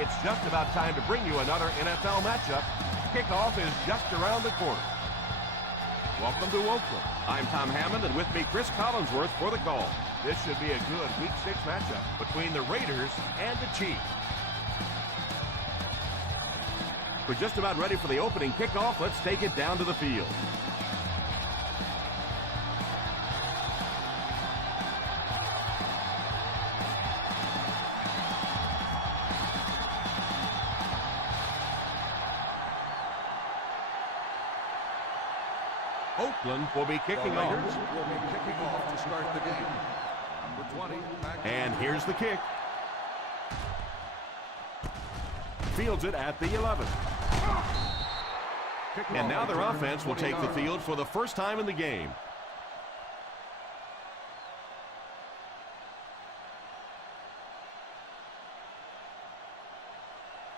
It's just about time to bring you another NFL matchup. Kickoff is just around the corner. Welcome to Oakland. I'm Tom Hammond, and with me, Chris Collinsworth for the call. This should be a good Week 6 matchup between the Raiders and the Chiefs. We're just about ready for the opening kickoff. Let's take it down to the field. Oakland will be kicking off. To start the game. Number 20. And here's the kick. Fields it at the 11. And now their offense will take the field for the first time in the game.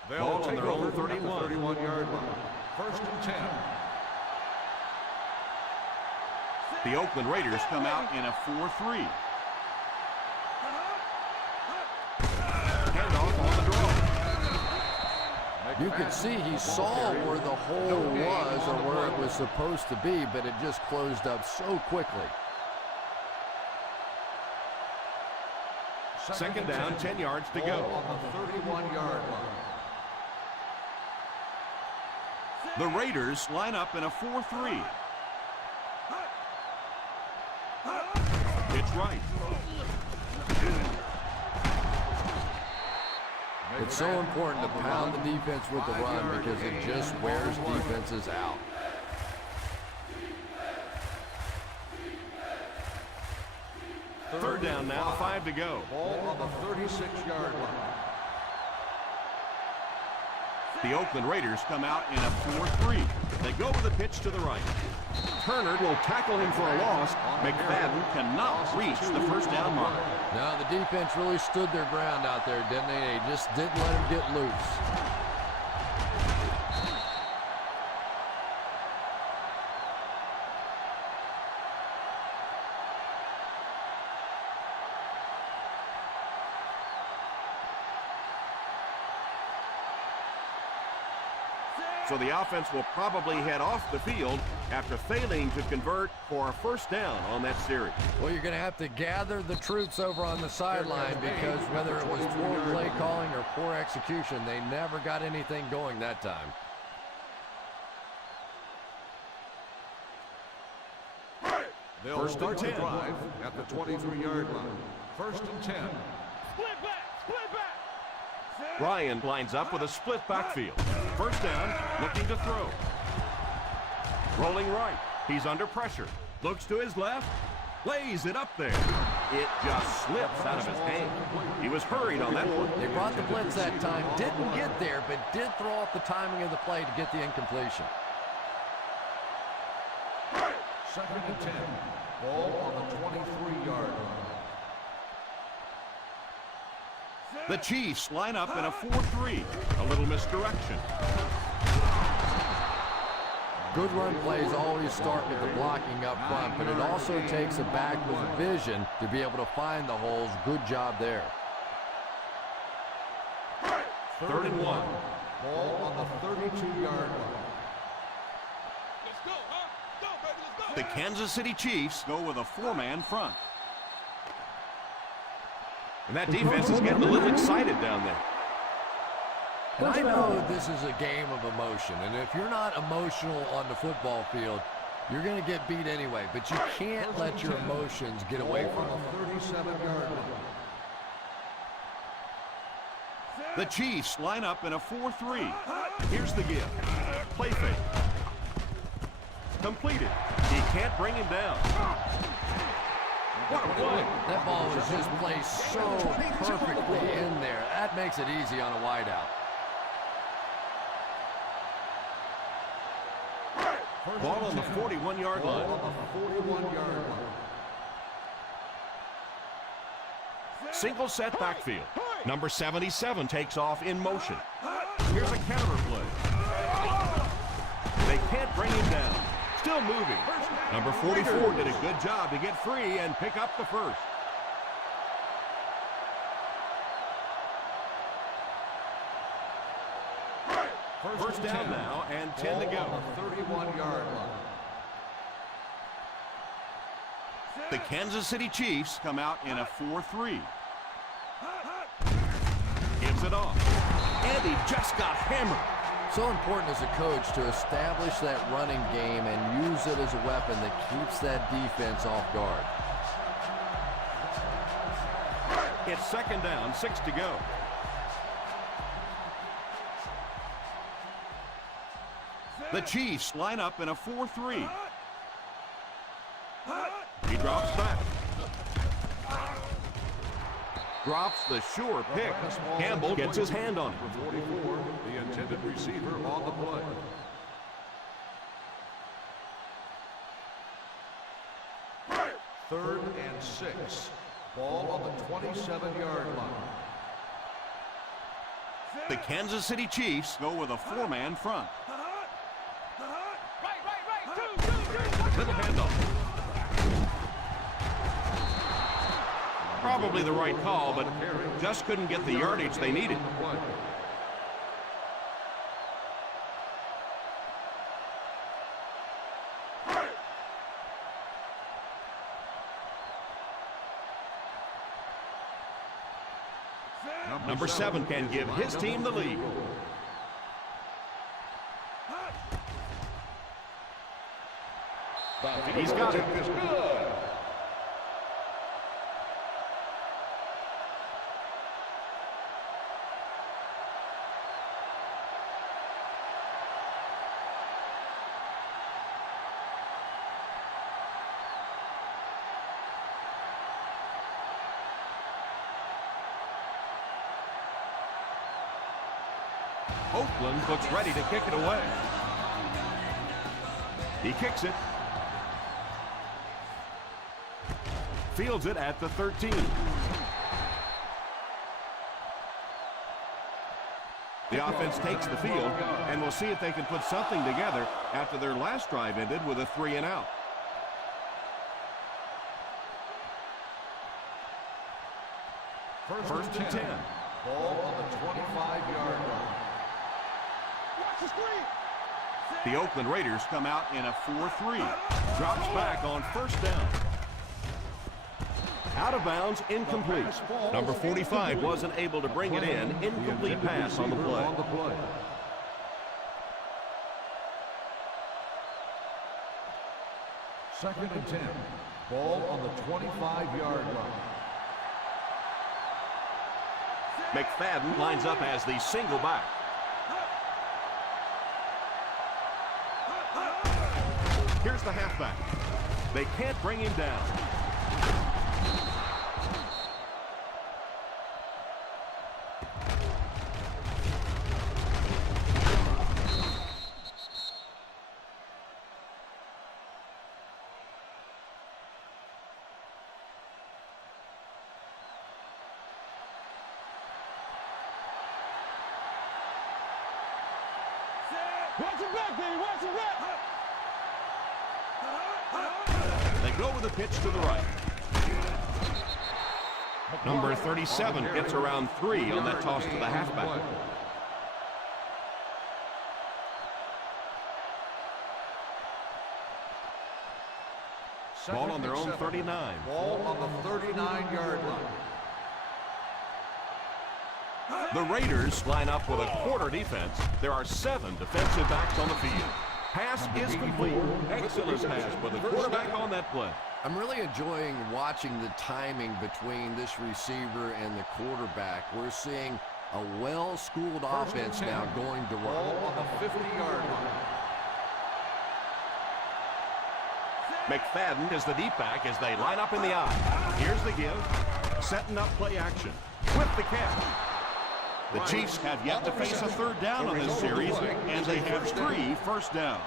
Ball on their own 31. 31-yard line. First and 10. The Oakland Raiders come out in a 4-3. Handoff on the draw. You could see he saw where the hole was or where it was supposed to be, but it just closed up so quickly. Second down, 10 yards to go. On the 31-yard line. The Raiders line up in a 4-3. It's right. It's so important to pound the defense with the run because it just wears defenses out. Third down now, 5 to go. Ball on the 36-yard line. The Oakland Raiders come out in a 4-3. They go with a pitch to the right. Turner will tackle him for a loss. McFadden cannot reach the first down mark. Now the defense really stood their ground out there, didn't they? They just didn't let him get loose. So the offense will probably head off the field after failing to convert for a first down on that series. Well, you're going to have to gather the troops over on the sideline because whether it was poor play calling or poor execution, they never got anything going that time. They'll start the drive at the 23-yard line. First and 10. Split back! Ryan lines up with a split backfield. First down, looking to throw. Rolling right. He's under pressure. Looks to his left. Lays it up there. It just slips out of his hand. He was hurried on that one. They brought the blitz that time. Didn't get there, but did throw off the timing of the play to get the incompletion. Second and 10. Ball on the 23-yard line. The Chiefs line up in a 4-3. A little misdirection. Good run plays always start with the blocking up front, but it also takes a back with vision to be able to find the holes. Good job there. Third and 1. Ball on the 32-yard line. Let's go, huh? Go, baby, let's go! The Kansas City Chiefs go with a 4-man front. And that defense is getting a little excited down there. And I know this is a game of emotion, and if you're not emotional on the football field, you're going to get beat anyway, but you can't let your emotions get away from you. On the 37-yard line. The Chiefs line up in a 4-3. Here's the give. Play fake. Completed. He can't bring him down. What a play. That ball was just placed so perfectly in there. That makes it easy on a wideout. Ball on the 41-yard line. Ball on the 41-yard line. Single set backfield. Number 77 takes off in motion. Here's a counter play. They can't bring him down. Still moving. Number 44 did a good job to get free and pick up the first. First down now and 10 to go. On the 31-yard line. The Kansas City Chiefs come out in a 4-3. Gives it off. And he just got hammered. So important as a coach to establish that running game and use it as a weapon that keeps that defense off guard. It's second down, 6 to go. The Chiefs line up in a 4-3. He drops back. Drops the sure pick. Campbell gets his hand on it. For 44, the intended receiver on the play. Third and 6. Ball on the 27-yard line. The Kansas City Chiefs go with a 4-man front. Little handoff. Probably the right call, but just couldn't get the yardage they needed. Number 7 can give his team the lead. He's got it. Oakland looks ready to kick it away. He kicks it. Fields it at the 13. The offense takes the field, and we'll see if they can put something together after their last drive ended with a 3-and-out. First and 10. Ball on the 25-yard line. The Oakland Raiders come out in a 4-3. Drops back on first down. Out of bounds, incomplete. Number 45 wasn't able to bring it in. Incomplete pass on the play. Second and 10. Ball on the 25-yard line. McFadden lines up as the single back. Here's the halfback. They can't bring him down. Watch it back, baby. Watch it back. They go with a pitch to the right. Number 37 gets around 3 on that toss to the halfback. Ball on their own 39. Ball on the 39-yard line. The Raiders line up with a quarter defense. There are 7 defensive backs on the field. Pass is complete. Excellent pass with the quarterback on that play. I'm really enjoying watching the timing between this receiver and the quarterback. We're seeing a well-schooled offense now going to run. Ball on the 50-yard line. McFadden is the deep back as they line up in the eye. Here's the give. Setting up play action. With the catch. The Chiefs have yet to face a third down on this series, and they have 3 first downs.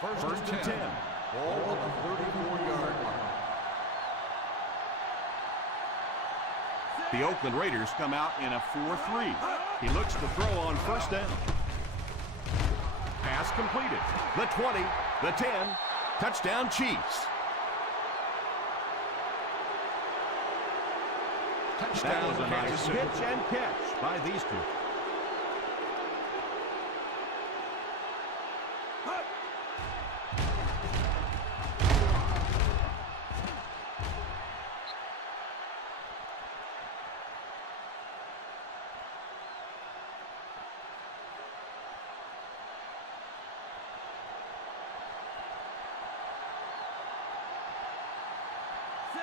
First and 10. Ball on the 34-yard line. The Oakland Raiders come out in a 4-3. He looks to throw on first down. Pass completed. The 20, the 10, touchdown Chiefs. That was a nice pitch and catch by these two.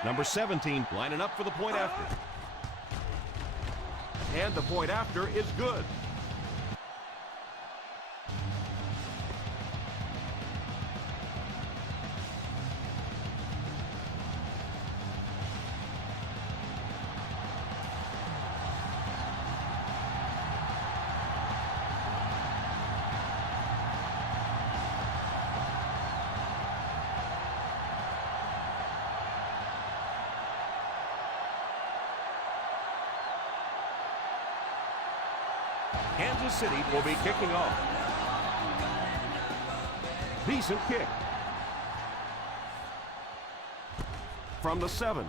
Number 17 lining up for the point after. And the point after is good. Kansas City will be kicking off. Decent kick. From the 7.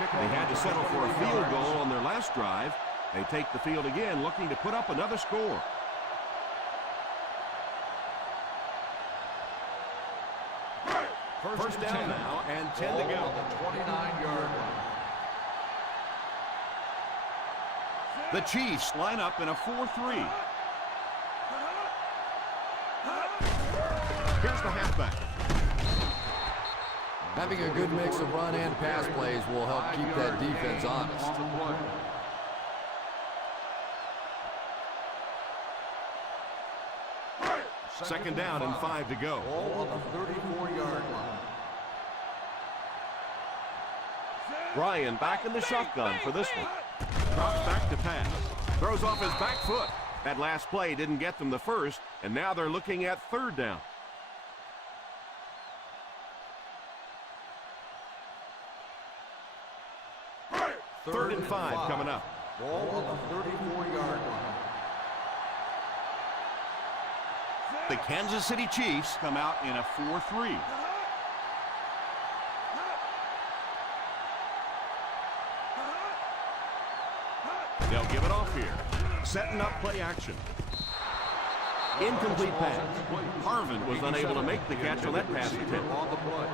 They had to settle for a field goal on their last drive. They take the field again, looking to put up another score. First down now, and 10 to go. The 29-yard line. The Chiefs line up in a 4-3. Here's the halfback. Having a good mix of run and pass plays will help keep that defense honest. Second down and 5 to go. Ball on the 34-yard line. Ryan back in the shotgun for this one. Drops back to pass. Throws off his back foot. That last play didn't get them the first, and now they're looking at third down. Third and 5 coming up. Ball on the 34-yard line. The Kansas City Chiefs come out in a 4-3. They'll give it off here. Setting up play action. Incomplete pass. Harvin was unable to make the catch on that pass attempt. On the play.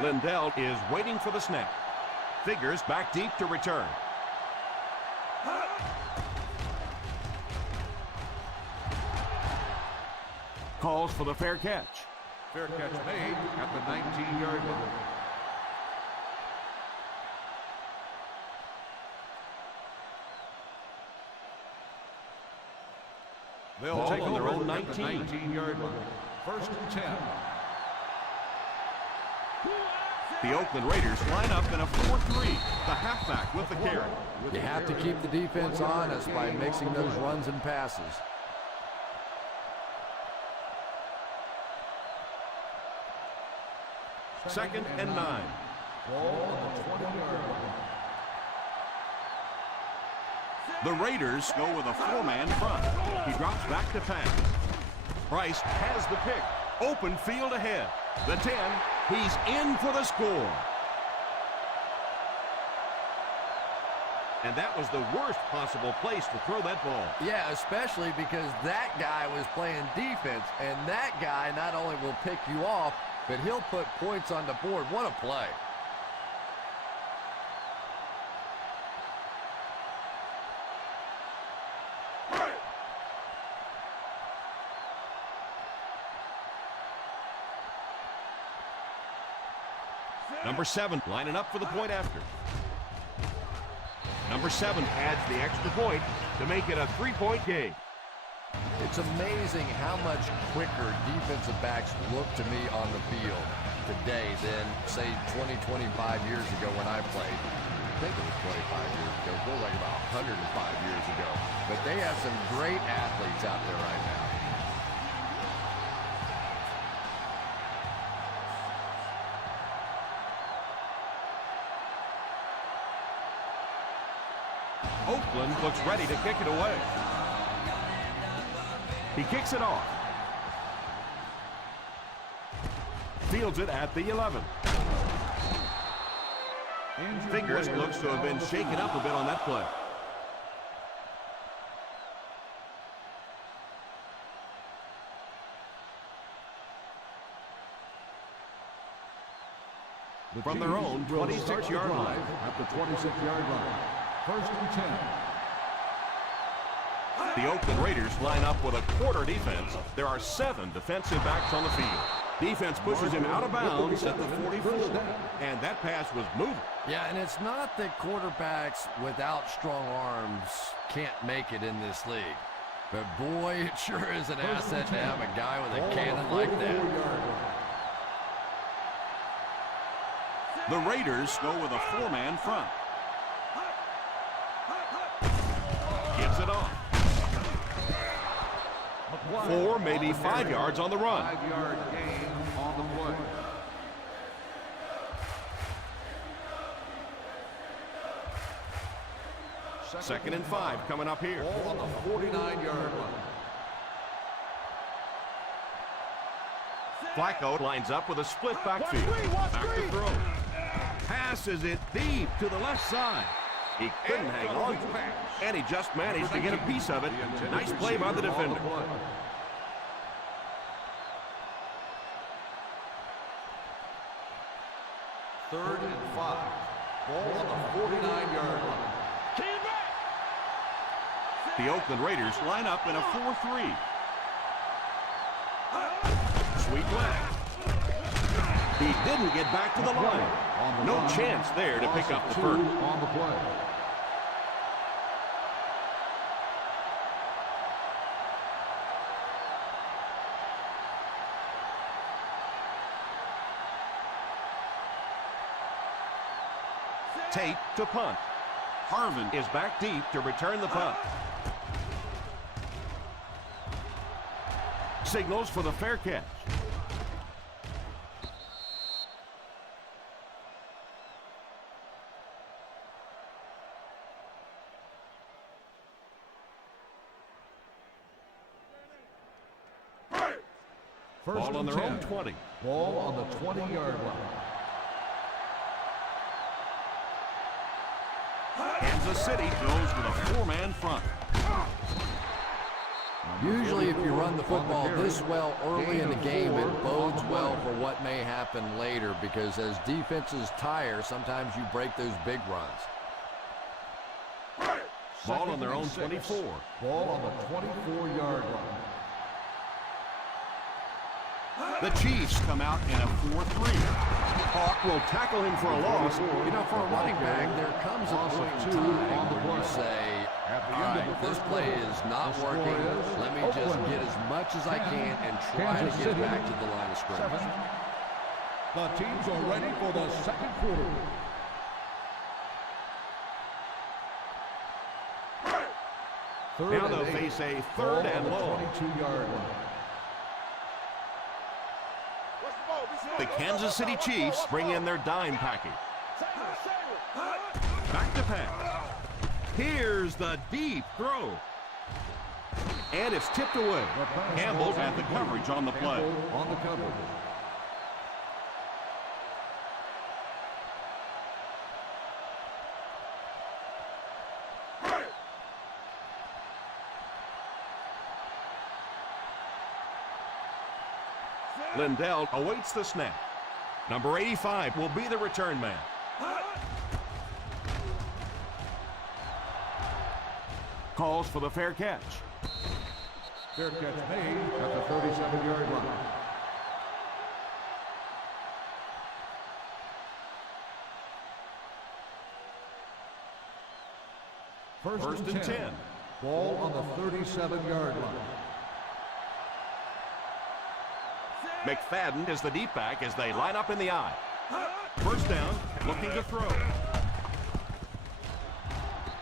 Lindell is waiting for the snap. Figures back deep to return. Calls for the fair catch. Fair catch made at the 19-yard line. They'll take on their own 19. 19-yard line. First and 10. The Oakland Raiders line up in a 4-3. The halfback with the carry. You have to keep the defense honest by mixing those runs and passes. Second and 9. Ball on the 20-yard line. The Raiders go with a 4-man front. He drops back to pass. Price has the pick. Open field ahead. The 10. He's in for the score. And that was the worst possible place to throw that ball. Yeah, especially because that guy was playing defense, and that guy not only will pick you off, but he'll put points on the board. What a play. Number 7 lining up for the point after. Number 7 adds the extra point to make it a 3-point game. It's amazing how much quicker defensive backs look to me on the field today than, say, 20, 25 years ago when I played. I think it was 25 years ago. It feels like about 105 years ago. But they have some great athletes out there right now. Oakland looks ready to kick it away. He kicks it off. Fields it at the 11. Fingers looks to have been shaken up a bit on that play. From their own 26-yard line. At the 26-yard line. First and 10. The Oakland Raiders line up with a quarter defense. There are 7 defensive backs on the field. Defense pushes him out of bounds at the 44. And that pass was moving. Yeah, and it's not that quarterbacks without strong arms can't make it in this league. But boy, it sure is an asset to have a guy with a cannon like that. The Raiders go with a 4-man front. Gives it off. 4, maybe 5 yards on the run. 5-yard gain on the play. Second and 5 coming up here. Ball on the 49-yard line. Flacco lines up with a split backfield. Back to throw. Passes it deep to the left side. He couldn't hang on to it, and he just managed to get a piece of it. Nice play by the defender. Third and 5. Ball on the 49-yard line. The Oakland Raiders line up in a 4-3. Sweet left. He didn't get back to the line. No chance there to pick up the first. On the play. Tate to punt. Harvin is back deep to return the punt. Signals for the fair catch. Ball on their own 20. Ball on the 20-yard line. Kansas City goes with a 4-man front. Usually if you run the football this well early in the game, it bodes well for what may happen later, because as defenses tire, sometimes you break those big runs. Ball on their own 24. Ball on the 24-yard line. The Chiefs come out in a 4-3. Hawk will tackle him for a loss. You know, for a running back, there comes a point in time where you say, all right, this play is not working. Let me just get as much as I can and try to get back to the line of scrimmage. The teams are ready for the second quarter. Now they'll face a third and long. 22-yard line. The Kansas City Chiefs bring in their dime package. Back to pass. Here's the deep throw. And it's tipped away. Campbell had the coverage on the play. On the cover. Lindell awaits the snap. Number 85 will be the return man. Calls for the fair catch. Fair catch made at the 37-yard line. First and 10. Ball on the 37-yard line. McFadden is the deep back as they line up in the eye. First down, looking to throw.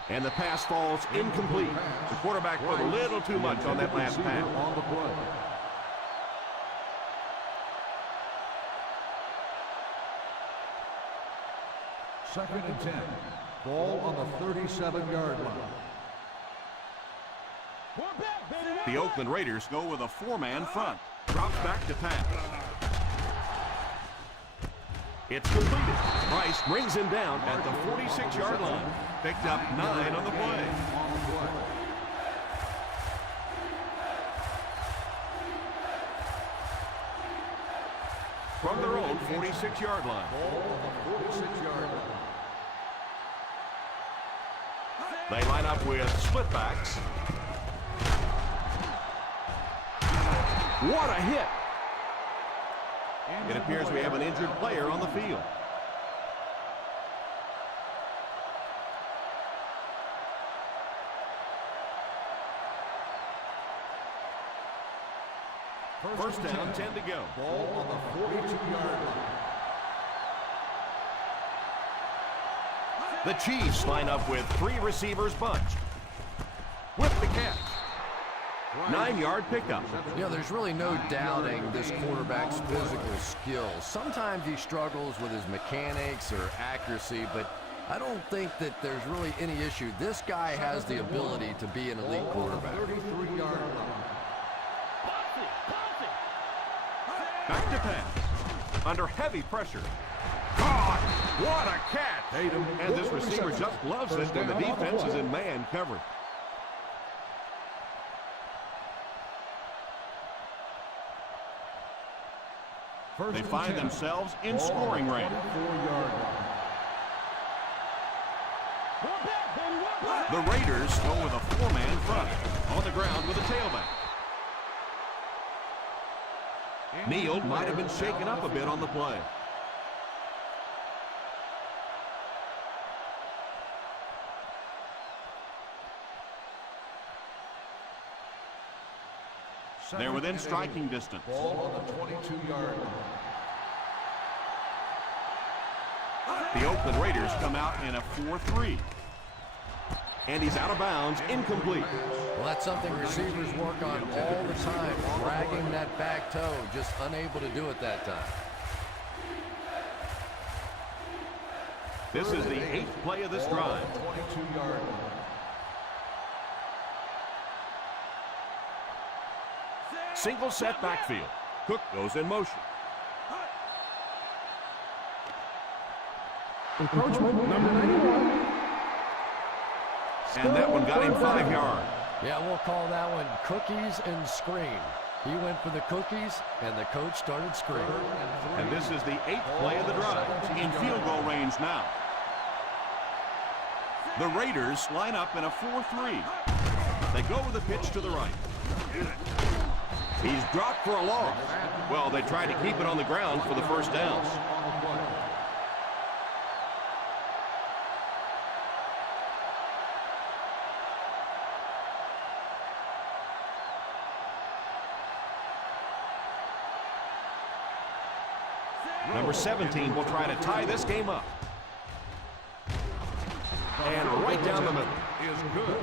And the pass falls incomplete. The quarterback put a little too much on that last pass. On the play. Second and 10. Ball on the 37-yard line. The Oakland Raiders go with a four-man front. Drops back to pass. It's completed. Rice brings him down at the 46-yard line. Picked up 9 on the play. From their own 46-yard line. Ball on the 46-yard line. They line up with split backs. What a hit! It appears we have an injured player on the field. First down, 10 to go. Ball on the 42-yard line. The Chiefs line up with 3 receivers bunched. With the catch. 9-yard pickup. You know, there's really no doubting this quarterback's physical skills. Sometimes he struggles with his mechanics or accuracy, but I don't think that there's really any issue. This guy has the ability to be an elite quarterback. 33-yard line. Back to pass. Under heavy pressure. Caught! What a catch! And this receiver just loves it when the defense is in man coverage. They find themselves in scoring range. The Raiders go with a four-man front. On the ground with a tailback. Neal might have been shaken up a bit on the play. They're within striking distance. Ball on the 22-yard line. The Oakland Raiders come out in a 4-3. And he's out of bounds, incomplete. Well, that's something receivers work on all the time, dragging that back toe, just unable to do it that time. This is the 8th play of this drive. 22-yard line. Single set backfield. Cook goes in motion. Encroachment number 91. And that one got him 5 yards. Yeah, we'll call that one cookies and scream. He went for the cookies, and the coach started screaming. And this is the 8th play of the drive. In field goal range now. The Raiders line up in a 4-3. They go with a pitch to the right. He's dropped for a loss. Well, they tried to keep it on the ground for the first downs. Number 17 will try to tie this game up. And right down the middle. Is good.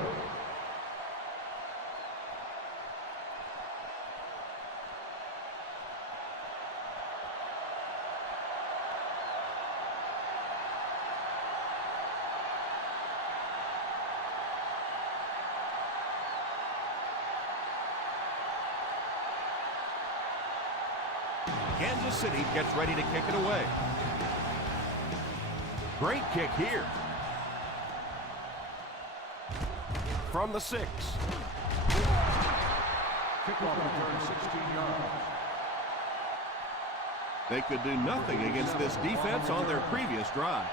Kansas City gets ready to kick it away. Great kick here. From the 6. Kickoff return 16 yards. They could do nothing against this defense on their previous drive.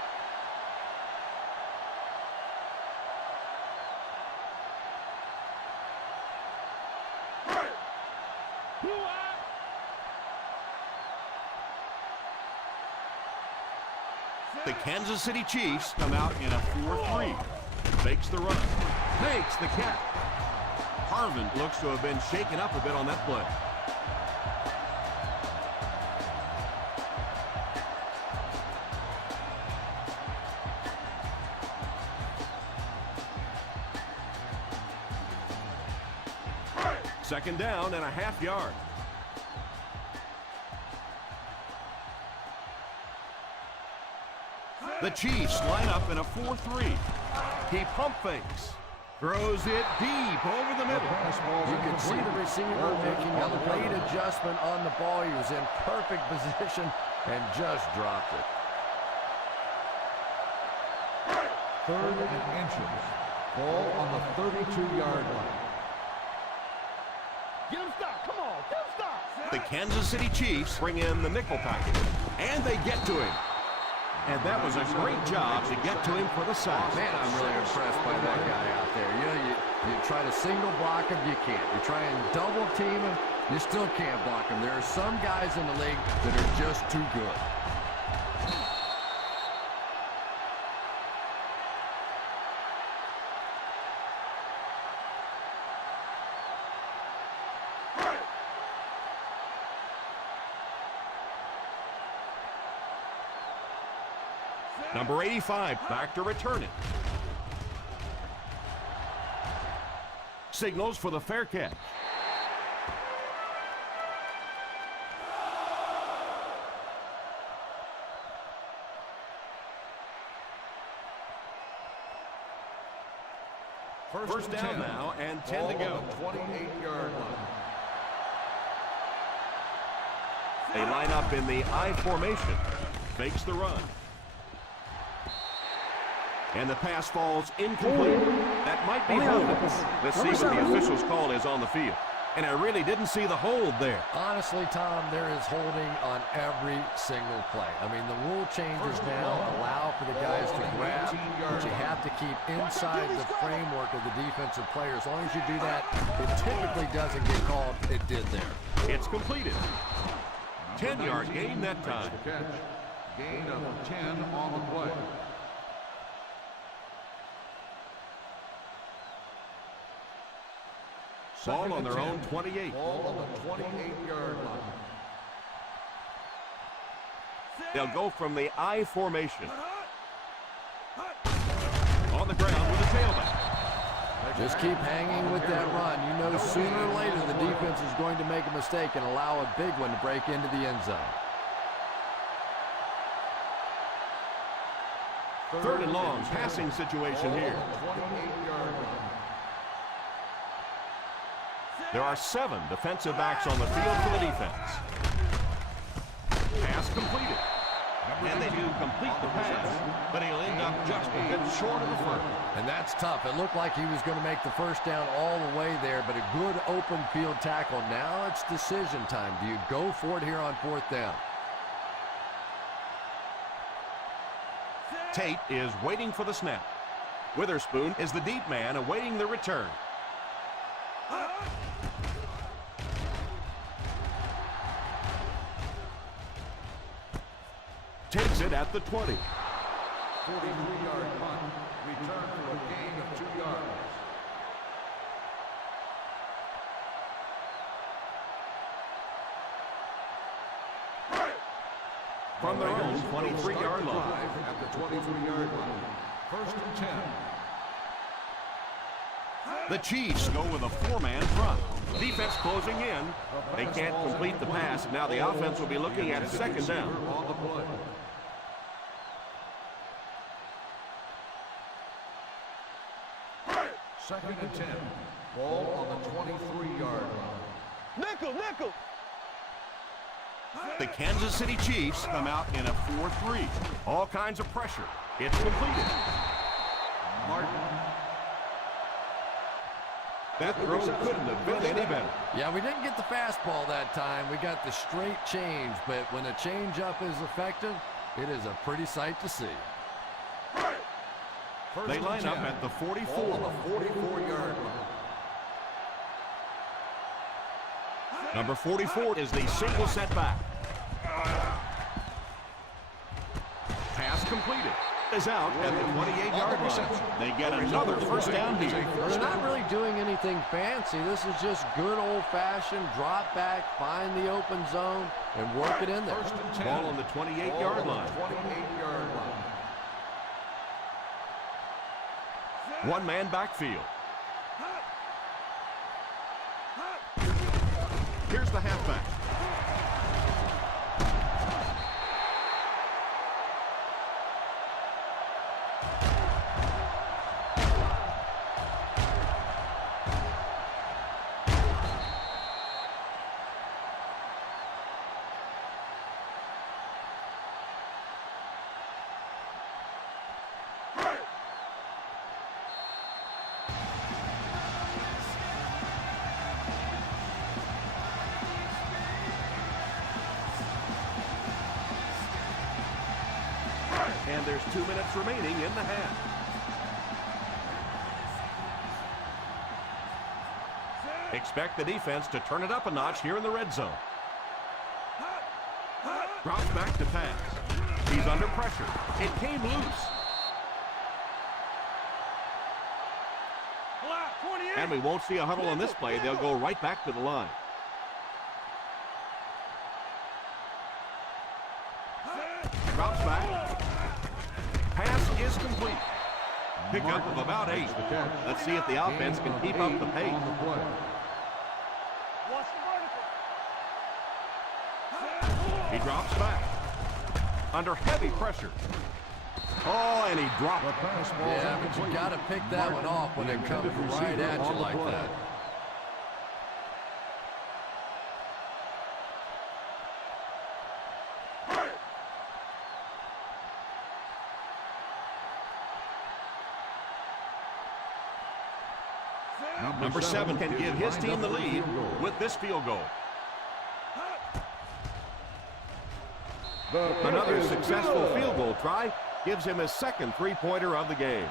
The Kansas City Chiefs come out in a 4-3. Fakes the run. Makes the catch. Harvin looks to have been shaken up a bit on that play. Second down and a half yard. The Chiefs line up in a 4-3. He pump fakes. Throws it deep over the middle. You can see the receiver making a late adjustment on the ball. He was in perfect position and just dropped it. 3rd and inches. Ball on the 32-yard line. Get him stopped. Come on. Get him stopped. The Kansas City Chiefs bring in the nickel package. And they get to him. And that was a great job to get to him for the sack. Man, I'm really impressed by that guy out there. You know, you try to single block him, you can't. You try and double team him, you still can't block him. There are some guys in the league that are just too good. Number 85, back to return it. Signals for the fair catch. First down now and 10 to go. 28-yard line. They line up in the I formation. Fakes the run. And the pass falls incomplete. That might be holding. Let's see what the official's call is on the field. And I really didn't see the hold there. Honestly, Tom, there is holding on every single play. I mean, the rule changes now allow for the guys to grab, but you have to keep inside the framework of the defensive player. As long as you do that, it typically doesn't get called. It did there. It's completed. 10-yard gain that time. Gain of 10 on the play. Ball on their own 28. Ball on the 28-yard line. They'll go from the I formation. On the ground with a tailback. Just keep hanging with that run. You know sooner or later the defense is going to make a mistake and allow a big one to break into the end zone. 3rd and long, passing situation here. 28-yard line. There are 7 defensive backs on the field for the defense. Pass completed. And they do complete the pass, but he'll end up just a bit short of the first. And that's tough. It looked like he was going to make the first down all the way there, but a good open field tackle. Now it's decision time. Do you go for it here on 4th down? Tate is waiting for the snap. Witherspoon is the deep man awaiting the return. Takes it at the 20. 43-yard punt. Return for a gain of 2 yards. From their own 23-yard line. At the 23-yard line. 1st and 10. The Chiefs go with a 4-man front. Defense closing in. They can't complete the pass. Now the offense will be looking at 2nd down. On the play. Second and 10. Ball on the 23-yard line. Nickel. The Kansas City Chiefs come out in a 4-3. All kinds of pressure. It's completed. Martin. That throw couldn't have been any better. Yeah, we didn't get the fastball that time. We got the straight change, but when a changeup is effective, it is a pretty sight to see. They line up at the 44. On the 44-yard line. Number 44 is the single setback. Pass completed. Is out at the 28-yard line. They get another first down here. They're not really doing anything fancy. This is just good old-fashioned drop back, find the open zone, and work it in there. Ball on the 28-yard line. 28-yard line. One-man backfield. Here's the halfback. And there's 2 minutes remaining in the half. Expect the defense to turn it up a notch here in the red zone. Drops back to pass. He's under pressure. It came loose. And we won't see a huddle on this play. They'll go right back to the line. Drops back. Pass is complete. Pickup of about 8. Let's see if the offense can keep up the pace. He drops back. Under heavy pressure. Oh, and he dropped it. Yeah, but you got to pick that one off when it comes right at you like that. Number 7 can give his team the lead with this field goal. Another successful field goal try gives him his second three-pointer of the game.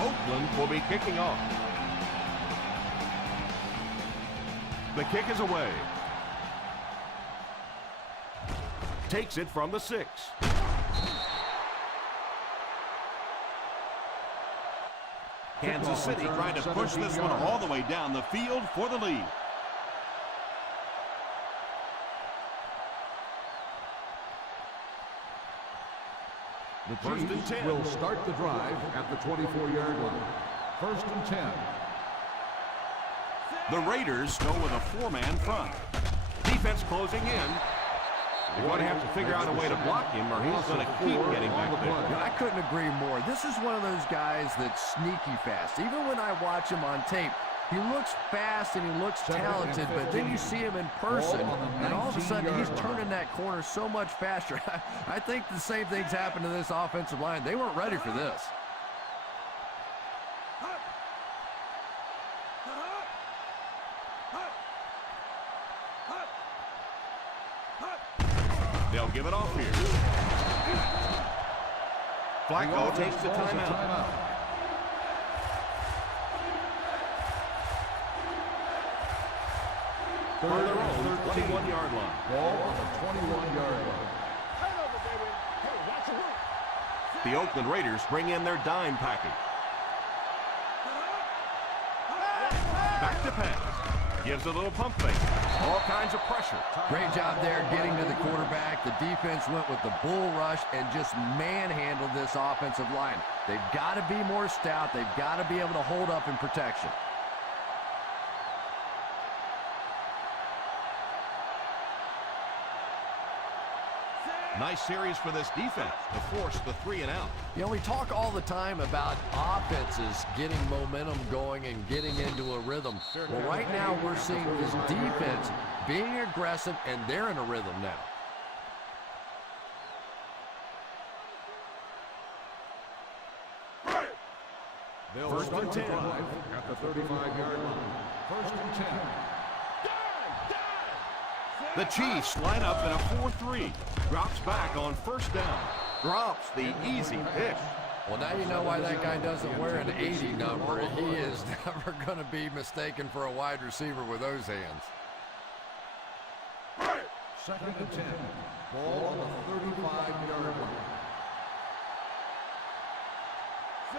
Oakland will be kicking off. The kick is away. Takes it from the 6. Kansas City trying to push this one all the way down the field for the lead. The Chiefs will start the drive at the 24-yard line. 1st and 10. The Raiders go with a 4-man front. Defense closing in. They're going to have to figure out a way to block him or he's going to keep getting back there. I couldn't agree more. This is one of those guys that's sneaky fast. Even when I watch him on tape, he looks fast and he looks talented, but then you see him in person, and all of a sudden he's turning that corner so much faster. I think the same thing's happened to this offensive line. They weren't ready for this. They'll give it off here. Flacco takes the timeout. For their own 21-yard line. Ball on the 21-yard line. The Oakland Raiders bring in their dime package. Back to pass. Gives a little pump fake. All kinds of pressure. Great job there getting to the quarterback. The defense went with the bull rush and just manhandled this offensive line. They've got to be more stout. They've got to be able to hold up in protection. Nice series for this defense to force the 3 and out. You know, we talk all the time about offenses getting momentum going and getting into a rhythm. Well, right now we're seeing this defense being aggressive, and they're in a rhythm now. First and 10 at the 35-yard line. 1st and 10. The Chiefs line up in a 4-3. Drops back on 1st down. Drops the easy pick. Well, now you know why that guy doesn't wear an 80 number. He is never going to be mistaken for a wide receiver with those hands. 2nd and 10. Ball on the 35-yard line.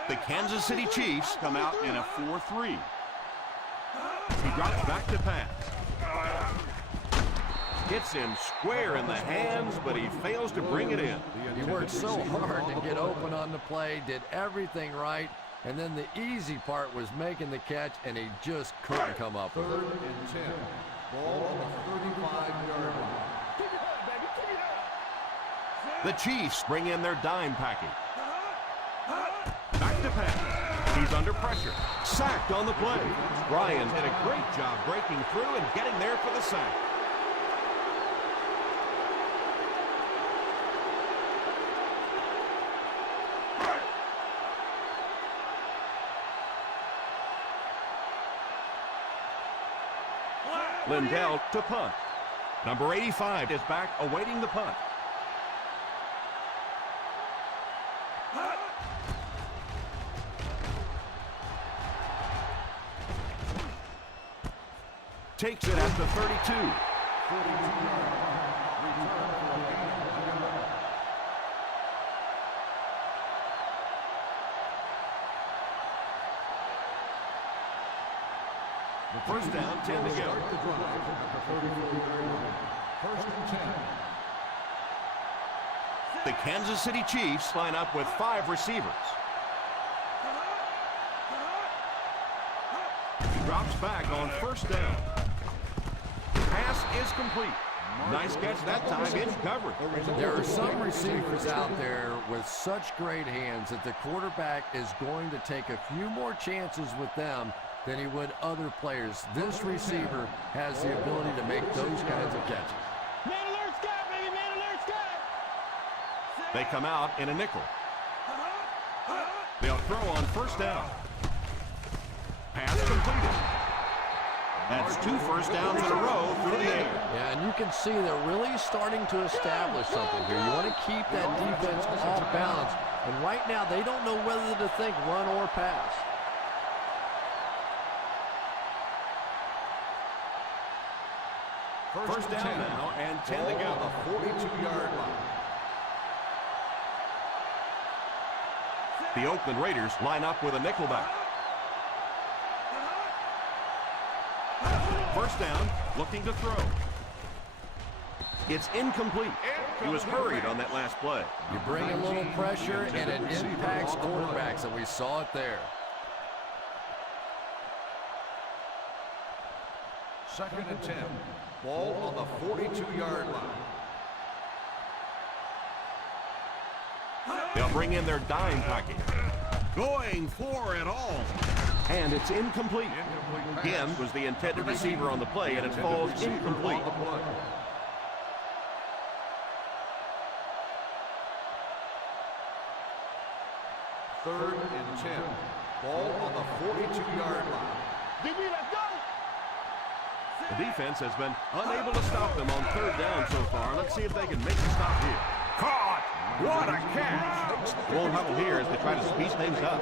The Kansas City Chiefs come out in a 4-3. He drops back to pass. Hits him square in the hands, but he fails to bring it in. He worked so hard to get open on the play, did everything right, and then the easy part was making the catch, and he just couldn't come up with it. 3rd and 10. Ball on the 35-yard line. Keep it up, baby. Keep it up. The Chiefs bring in their dime package. Back to pass. He's under pressure. Sacked on the play. Ryan did a great job breaking through and getting there for the sack. Lindell to punt. Number 85 is back awaiting the punt. Takes it at the 32. First down, 10 to go. Start the drive at the 34-yard line. 1st and 10. The Kansas City Chiefs line up with 5 receivers. He drops back on first down. Pass is complete. Nice catch that time in coverage. There are some receivers out there with such great hands that the quarterback is going to take a few more chances with them than he would other players. This receiver has the ability to make those kinds of catches. Man alert, Scott, baby. Man alert, Scott. They come out in a nickel. They'll throw on first down. Pass completed. That's 2 first downs in a row through the air. Yeah, and you can see they're really starting to establish something here. You want to keep that defense off balance. And right now, they don't know whether to think run or pass. First down now and 10 to go. The 42-yard line. The Oakland Raiders line up with a nickelback. First down, looking to throw. It's incomplete. He was hurried on that last play. You bring a little pressure, and it impacts quarterbacks, and we saw it there. 2nd and 10. Ball on the 42-yard line. They'll bring in their dime package. Going for it all. And it's incomplete. Again was the intended receiver on the play, and it falls incomplete. 3rd and 10. Ball on the 42-yard line. DB, let's go. The defense has been unable to stop them on 3rd down so far. Let's see if they can make a stop here. Caught! What a catch! Won't huddle here as they try to speed things up.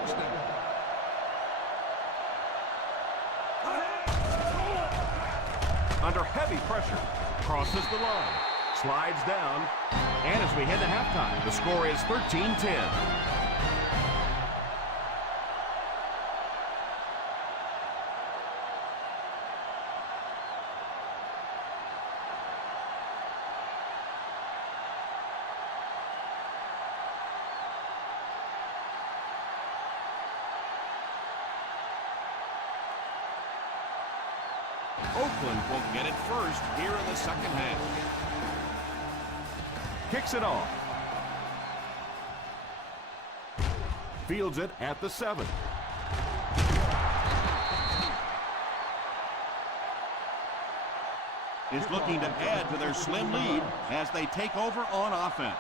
Under heavy pressure, crosses the line, slides down, and as we head to halftime, the score is 13-10. Oakland will get it first here in the second half. Kicks it off. Fields it at the 7. Is looking to add to their slim lead as they take over on offense.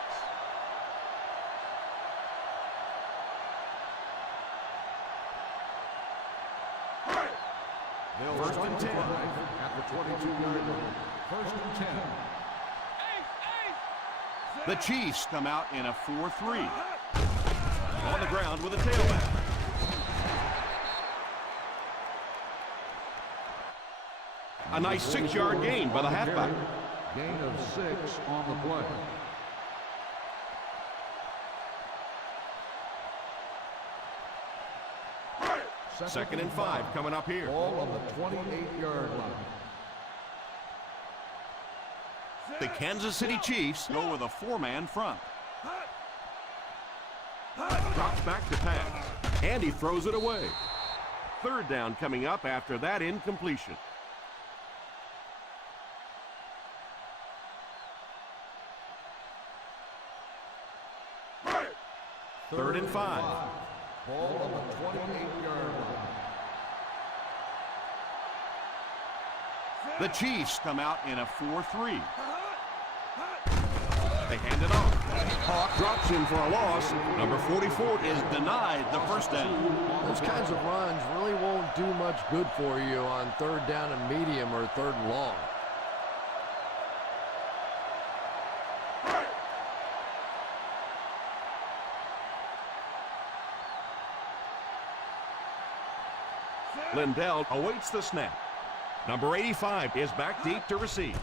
First and 10. At the 22-yard line. 1st and 10. The Chiefs come out in a 4-3. On the ground with a tailback. A nice 6-yard gain by the halfback. Gain of 6 on the play. Second and 5 coming up here. Ball on the 28-yard line. The Kansas City Chiefs go with a 4-man front. Drops back to pass, and he throws it away. Third down coming up after that incompletion. Third and 5. Ball on the 28-yard line. The Chiefs come out in a 4-3. They hand it off. Hawk drops in for a loss. Number 44 is denied the first down. Those kinds of runs really won't do much good for you on third down and medium or third and long. Lindell awaits the snap. Number 85 is back deep to receive.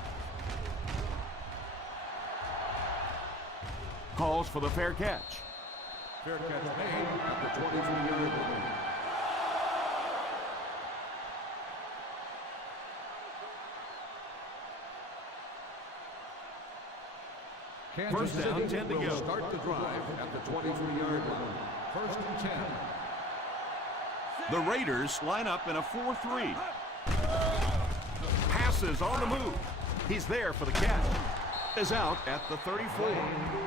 Calls for the fair catch. Fair catch made at the 23-yard line. Kansas First down, City 10 to will go. start the drive at the 23-yard line. First and 10. The Raiders line up in a 4-3. Passes on the move. He's there for the catch. Is out at the 34.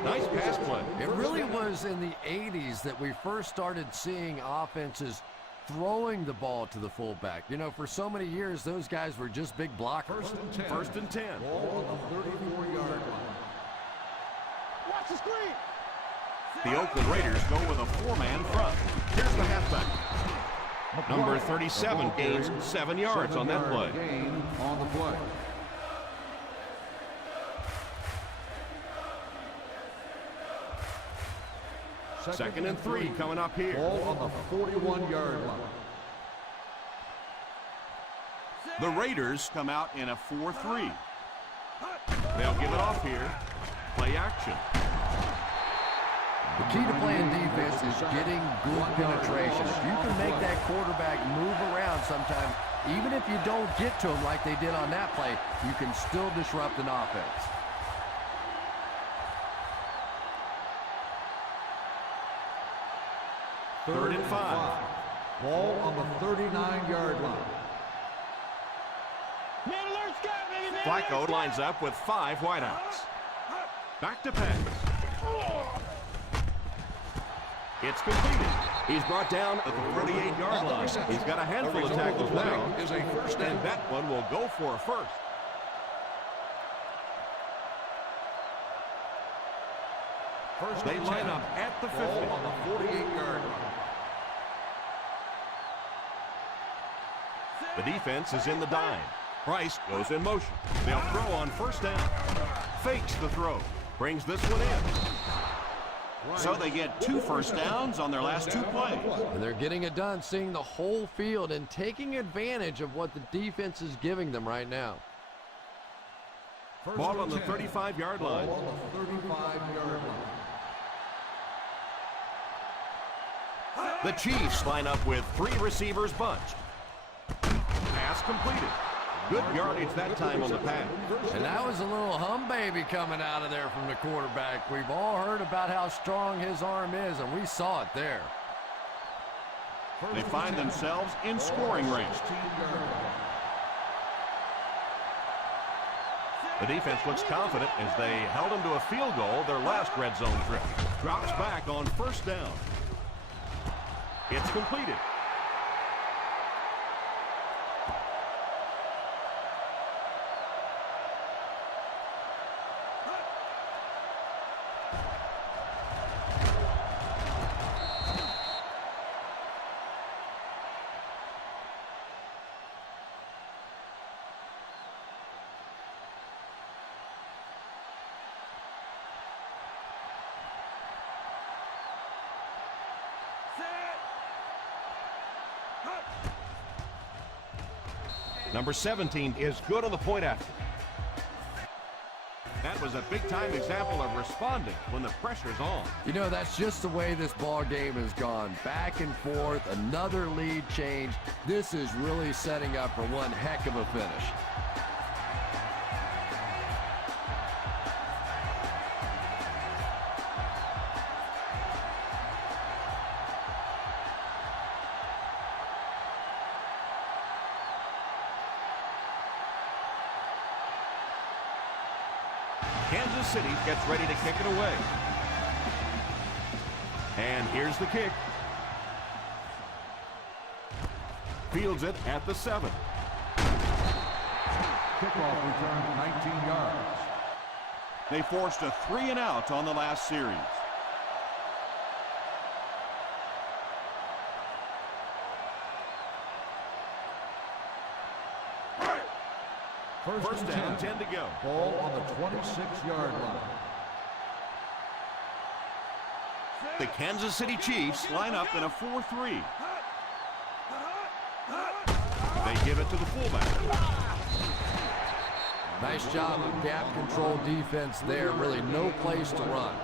Nice pass play. It really was in the 80s that we first started seeing offenses throwing the ball to the fullback. You know, for so many years, those guys were just big blockers. First and 10. Ball on the 34-yard line. Watch the screen. The Oakland Raiders go with a 4-man front. Here's the halfback. Number 37 gains 7 yards on that play. Gain on the play. Second and 3 coming up here. Ball on the 41-yard line. The Raiders come out in a 4-3. They'll give it off here. Play action. The key to playing defense is getting good penetration. If you can make that quarterback move around sometime, even if you don't get to him like they did on that play, you can still disrupt an offense. Third and 5. Ball on the 39-yard line. Man alert, Scott, baby, man Flacco alert, lines up with 5 wideouts. Back to pass. It's completed. He's brought down at the 38-yard line. He's got a handful of tackles now, Is a first down. and that one will go for a first. They line up at the 50. Ball on the 48-yard line. The defense is in the dime. Price goes in motion. They'll throw on first down. Fakes the throw. Brings this one in. So they get 2 first downs on their last 2 plays. And they're getting it done, seeing the whole field and taking advantage of what the defense is giving them right now. Ball on the 35-yard line. Ball on the 35-yard line. The Chiefs line up with 3 receivers bunched. Pass completed. Good yardage that time on the pass. And that was a little hum baby coming out of there from the quarterback. We've all heard about how strong his arm is, and we saw it there. They find themselves in scoring range. The defense looks confident as they held them to a field goal their last red zone trip. Drops back on first down. It's completed. Number 17 is good on the point after. That was a big-time example of responding when the pressure's on. You know, that's just the way this ball game has gone. Back and forth, another lead change. This is really setting up for one heck of a finish. Kansas City gets ready to kick it away. And here's the kick. Fields it at the 7. Kickoff return 19 yards. They forced a 3-and-out on the last series. First down, 10 to go. Ball on the 26-yard line. The Kansas City Chiefs line up in a 4-3. They give it to the fullback. Nice job of gap control defense there. Really no place to run.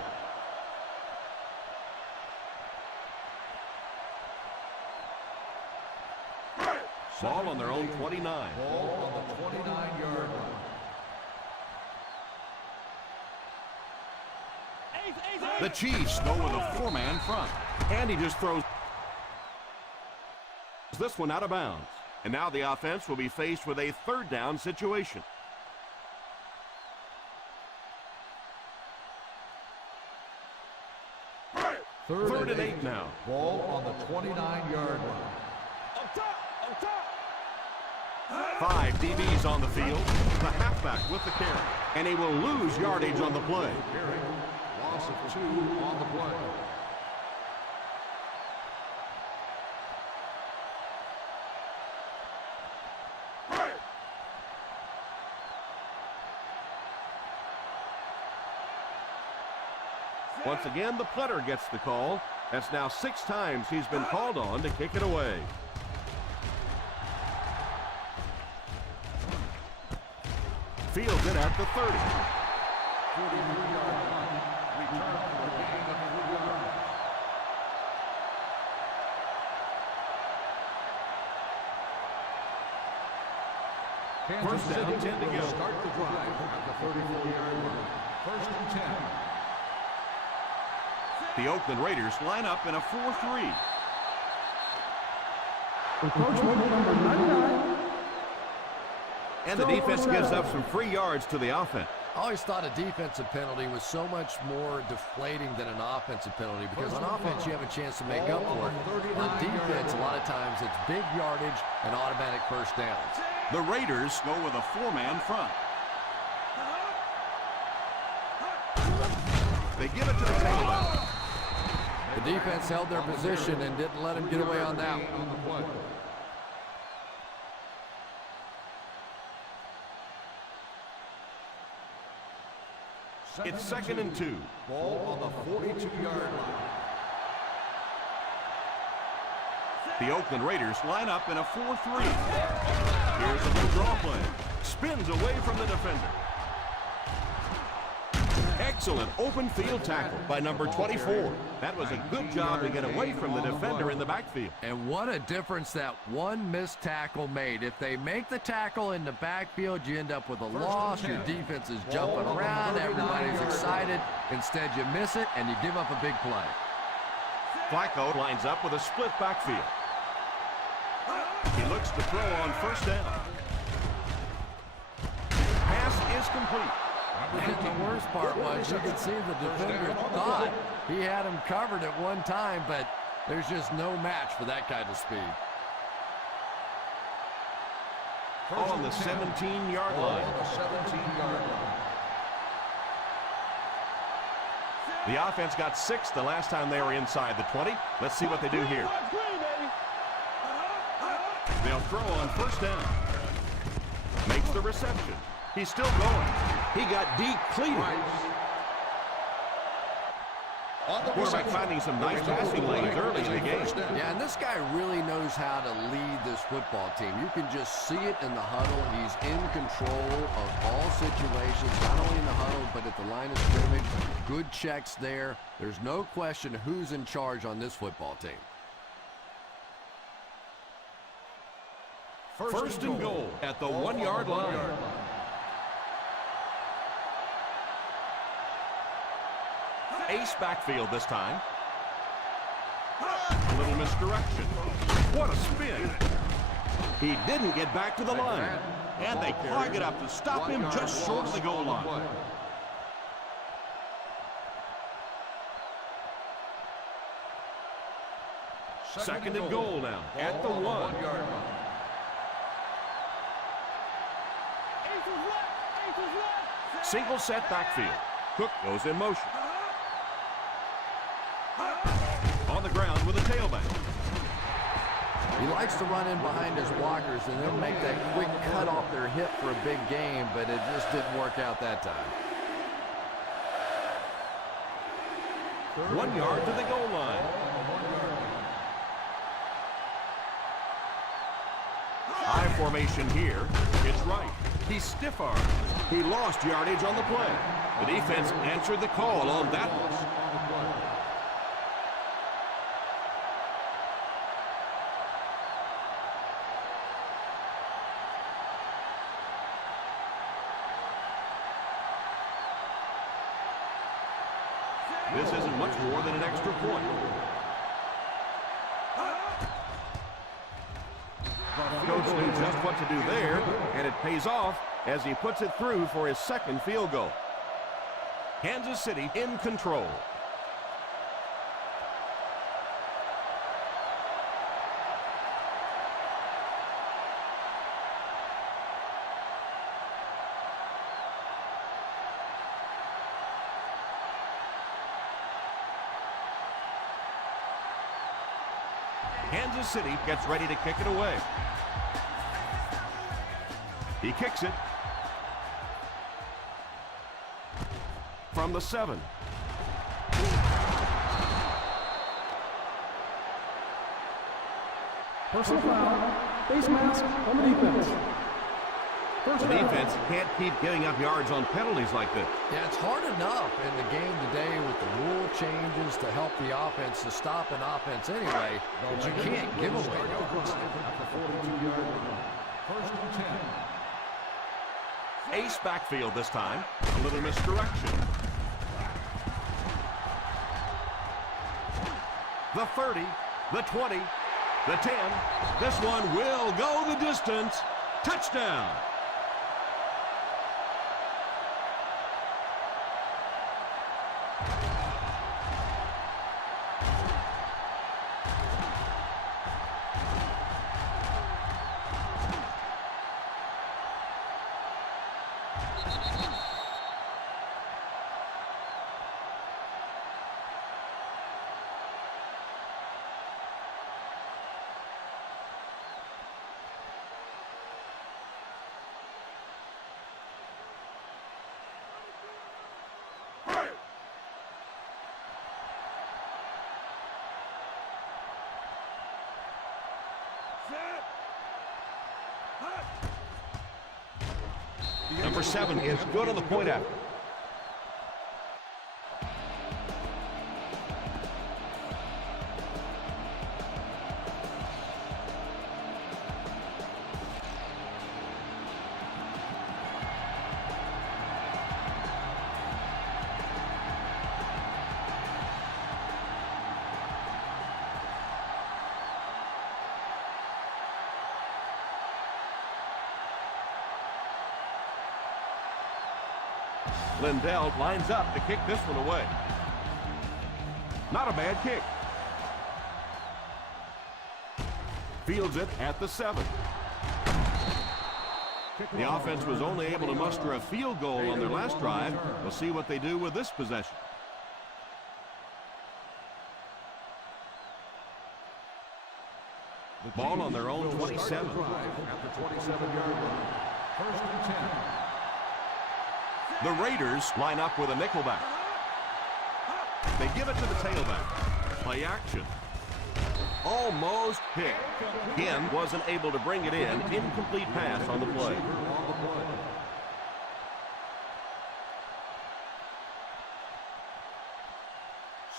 Ball on their own 29. Ball on the 29-yard line. The Chiefs go with a 4-man front. And he just throws this one out of bounds. And now the offense will be faced with a 3rd down situation. Third and 8 now. Ball on the 29-yard line. 5 DBs on the field. The halfback with the carry. And he will lose yardage on the play. Loss of 2 on the play. Once again, the punter gets the call. That's now 6 times he's been called on to kick it away. Fields it at the 30. 43-yard line. Return for a gain of 3 yards. First down, 10 to go. Start the drive at the 34-yard line. First and 10. The Oakland Raiders line up in a 4-3. And the defense gives up some free yards to the offense. I always thought a defensive penalty was so much more deflating than an offensive penalty because on offense you have a chance to make up for it. On defense, a lot of times it's big yardage and automatic first downs. The Raiders go with a 4-man front. They give it to the tailback. The defense held their position and didn't let him get away on that one. It's 2nd and 2. Ball on the 42-yard line. The Oakland Raiders line up in a 4-3. Here's a new draw play. Spins away from the defender. Excellent open field tackle by number 24. That was a good job to get away from the defender in the backfield. And what a difference that one missed tackle made. If they make the tackle in the backfield, you end up with a loss. Your defense is jumping around. Everybody's excited. Instead, you miss it, and you give up a big play. Flacco lines up with a split backfield. He looks to throw on first down. Pass is complete. And the worst part was you could see the defender thought he had him covered at one time, but there's just no match for that kind of speed. On the 17-yard line. On the 17-yard line. The offense got 6 the last time they were inside the 20. Let's see what they do here. They'll throw on first down. Makes the reception. He's still going. He got depleted. Quarterback finding some nice passing lanes early in the game. Yeah, and this guy really knows how to lead this football team. You can just see it in the huddle. He's in control of all situations, not only in the huddle, but at the line of scrimmage. Good checks there. There's no question who's in charge on this football team. First and goal at the 1-yard line. Ace backfield this time. A little misdirection. What a spin. He didn't get back to the line. And they clog it up to stop him just short of the goal line. Second and goal now at the 1. Yard line. Single set backfield. Cook goes in motion. On the ground with a tailback. He likes to run in behind his blockers and then make that quick cut off their hip for a big game, but it just didn't work out that time. 1 yard to the goal line. High formation here. It's right. He's stiff-armed. He lost yardage on the play. The defense answered the call on that one. This isn't much more than an extra point. Coach knew just what to do there, and it pays off as he puts it through for his second field goal. Kansas City in control. Kansas City gets ready to kick it away. He kicks it from the 7. Personal foul, face mask on the defense. The defense can't keep giving up yards on penalties like this. Yeah, it's hard enough in the game today with the rule changes to help the offense to stop an offense anyway, but you can't give away yards. First and 10. Ace backfield this time. A little misdirection. The 30, the 20, the 10. This one will go the distance. Touchdown. Number 7 is good on the point out. Lindell lines up to kick this one away. Not a bad kick. Fields it at the 7. The offense was only able to muster a field goal on their last drive. We'll see what they do with this possession. Ball on their own 27. At the 27-yard line. First and 10. The Raiders line up with a nickelback. They give it to the tailback. Play action. Almost hit. Again, wasn't able to bring it in. Incomplete pass on the play.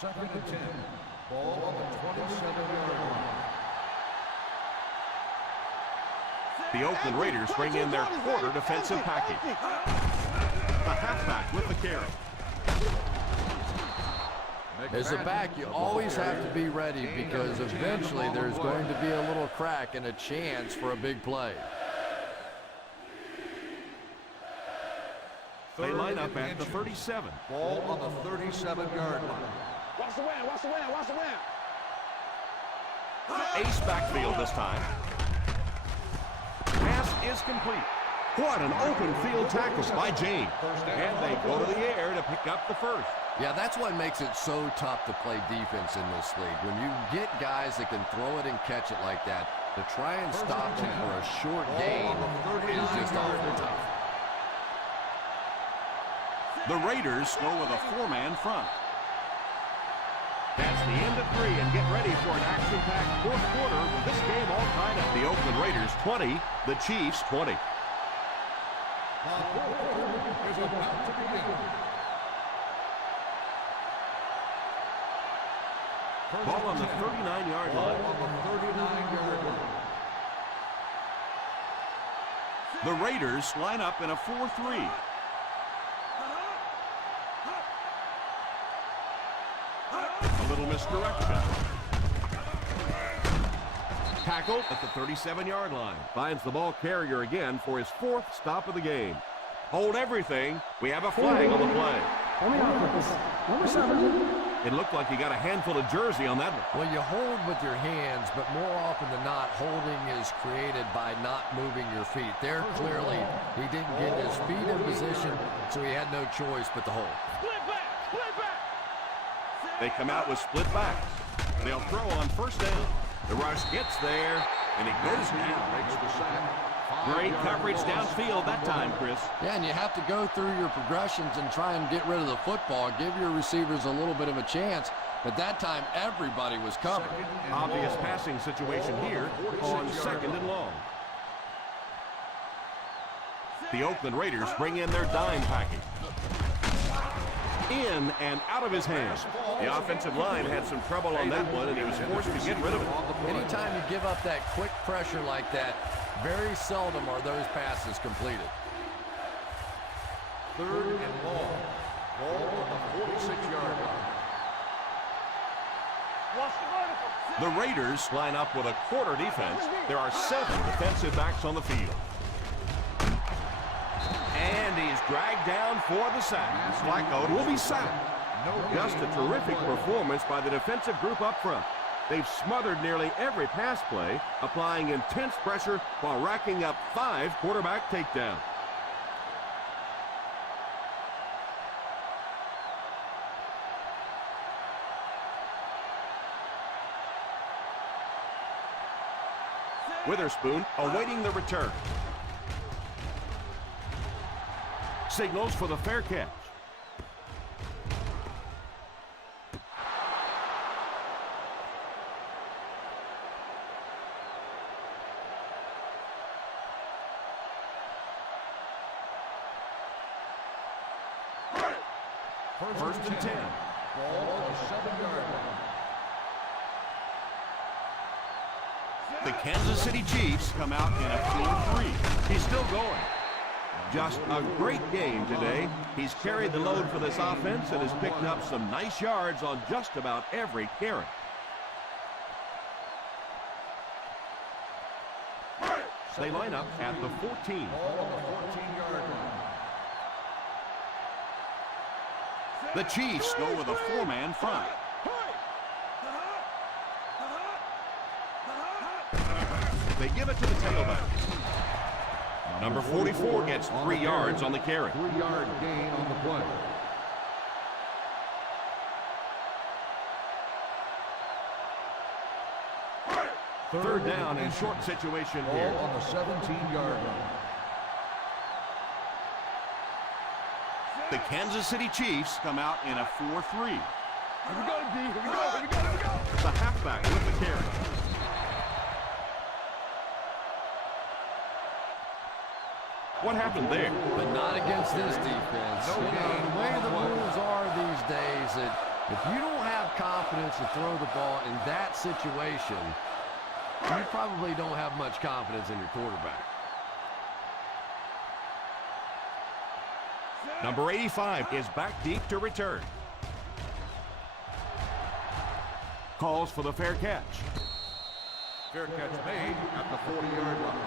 Second and 10. Ball on the 27-yard line. The Oakland Raiders bring in their quarter defensive package. The halfback with the carry. As a back, you always have to be ready because eventually there's going to be a little crack and a chance for a big play. They line up at the 37. Ball on the 37-yard line. Watch the wind, watch the wind, watch the wind. Ace backfield this time. Pass is complete. What an open field tackle by James. And they go to the air to pick up the first. Yeah, that's what makes it so tough to play defense in this league. When you get guys that can throw it and catch it like that, to try and stop them for a short gain is just awful tough. The Raiders go with a 4-man front. That's the end of 3, and get ready for an action-packed fourth quarter with this game all tied up. The Oakland Raiders 20, the Chiefs 20. The fourth quarter is about to begin. Ball on the 39-yard line. On the 39-yard line. The Raiders line up in a 4-3. A little misdirection. Tackled at the 37-yard line. Finds the ball carrier again for his 4th stop of the game. Hold everything. We have a flag on the play. Coming offense. Number 7. It looked like he got a handful of jersey on that one. Well, you hold with your hands, but more often than not, holding is created by not moving your feet. There, clearly, he didn't get his feet in position, so he had no choice but to hold. Split back! Split back! They come out with split backs. They'll throw on first down. The rush gets there, and it goes down. Makes the sack. Great coverage downfield that time, Chris. Yeah, and you have to go through your progressions and try and get rid of the football, give your receivers a little bit of a chance. But that time, everybody was covered. Obvious passing situation here on 2nd and long. The Oakland Raiders bring in their dime package. In and out of his hands. The offensive line had some trouble on that one, and he was forced to get rid of it. Anytime you give up that quick pressure like that, very seldom are those passes completed. 3rd and long. Ball on the 46-yard line. Watch the vertical. The Raiders line up with a quarter defense. There are 7 defensive backs on the field. And he's dragged down for the sack. Flacco will be sacked. Just a terrific performance by the defensive group up front. They've smothered nearly every pass play, applying intense pressure while racking up 5 quarterback takedowns. Witherspoon awaiting the return. Signals for the fair catch. First and 10. Ball on the 7-yard line. The Kansas City Chiefs come out in a 4-3. He's still going. Just a great game today. He's carried the load for this offense and has picked up some nice yards on just about every carry. They line up at the 14. Ball on the 14-yard line. The Chiefs go with a 4-man front. They give it to the tailback. Number 44 gets 3 yards on the carry. 3-yard gain on the play. Third down and short situation here. Ball on the 17-yard line. The Kansas City Chiefs come out in a 4-3. Here we go, D. Here we go. Here we go. Here we go. The halfback with the carry. What happened there? But not against this defense. You know, the way the rules are these days, that if you don't have confidence to throw the ball in that situation, you probably don't have much confidence in your quarterback. Number 85 is back deep to return. Calls for the fair catch. Fair catch made at the 40-yard line.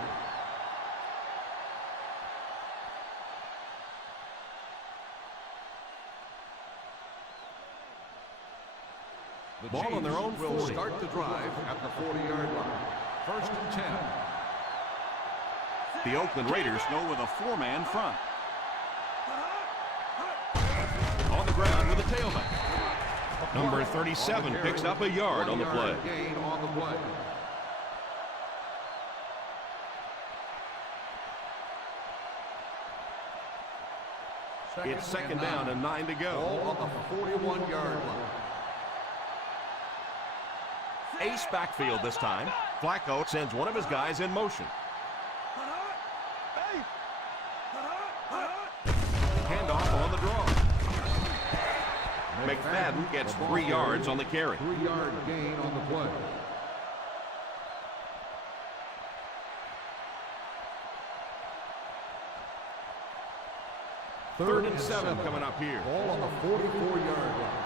The Ball on their own Chiefs will 40. start the drive at the 40-yard line. First and 10. The Oakland Raiders go with a 4-man front. On the ground with a tailback. Number 37 picks up a yard on the play. Gain on the play. It's second down and 9 to go. Ball on the 41-yard line. Ace backfield this time. Flacco sends one of his guys in motion. Handoff on the draw. McFadden gets 3 yards on the carry. 3-yard gain on the play. Third and 7 coming up here. Ball on the 44-yard line.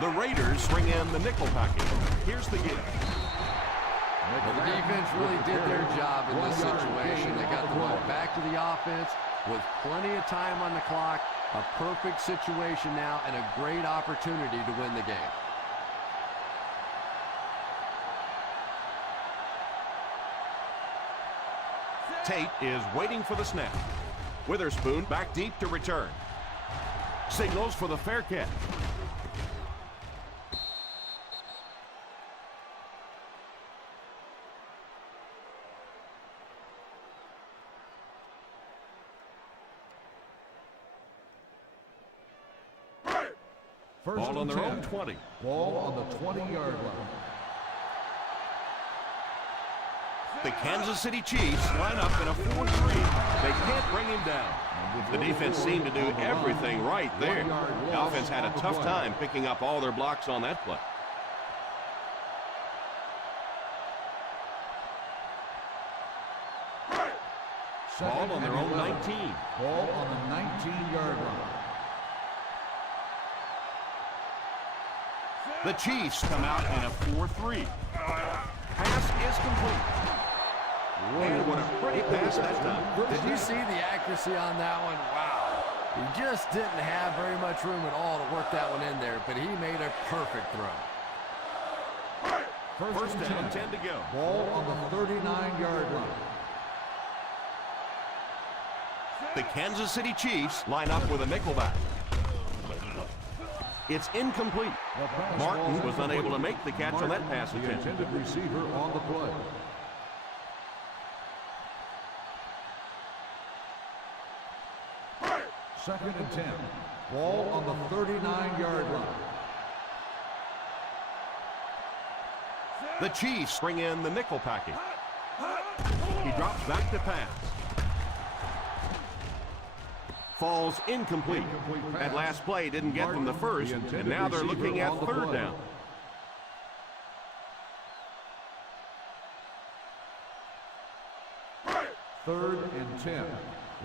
The Raiders bring in the nickel package. Here's the give. Well, the defense really did their job in this situation. They got the ball back to the offense with plenty of time on the clock. A perfect situation now and a great opportunity to win the game. Tate is waiting for the snap. Witherspoon back deep to return. Signals for the fair catch. First Ball on and their 10. own 20. Ball on the 20-yard line. The Kansas City Chiefs line up in a 4-3. They can't bring him down. The defense seemed to do everything right there. The offense had a tough time picking up all their blocks on that play. Ball on their own 19. Ball on the 19-yard line. The Chiefs come out in a 4-3. Pass is complete. And what a pretty pass that time. Did you see the accuracy on that one? Wow. He just didn't have very much room at all to work that one in there, but he made a perfect throw. First down, 10 to go. Ball on the 39-yard line. The Kansas City Chiefs line up with a nickelback. It's incomplete. Martin was unable to make the catch on that pass The attempt. intended receiver on the play. Second and 10. Ball on the 39-yard line. The Chiefs bring in the nickel package. He drops back to pass. Falls incomplete. That last play didn't get them the first, and now they're looking at third down. Third and 10.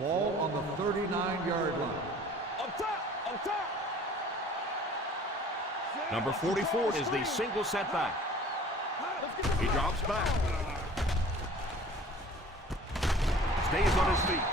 Ball on the 39-yard line. Up top! Up top! Number 44 is the single setback. He drops back. Stays on his feet.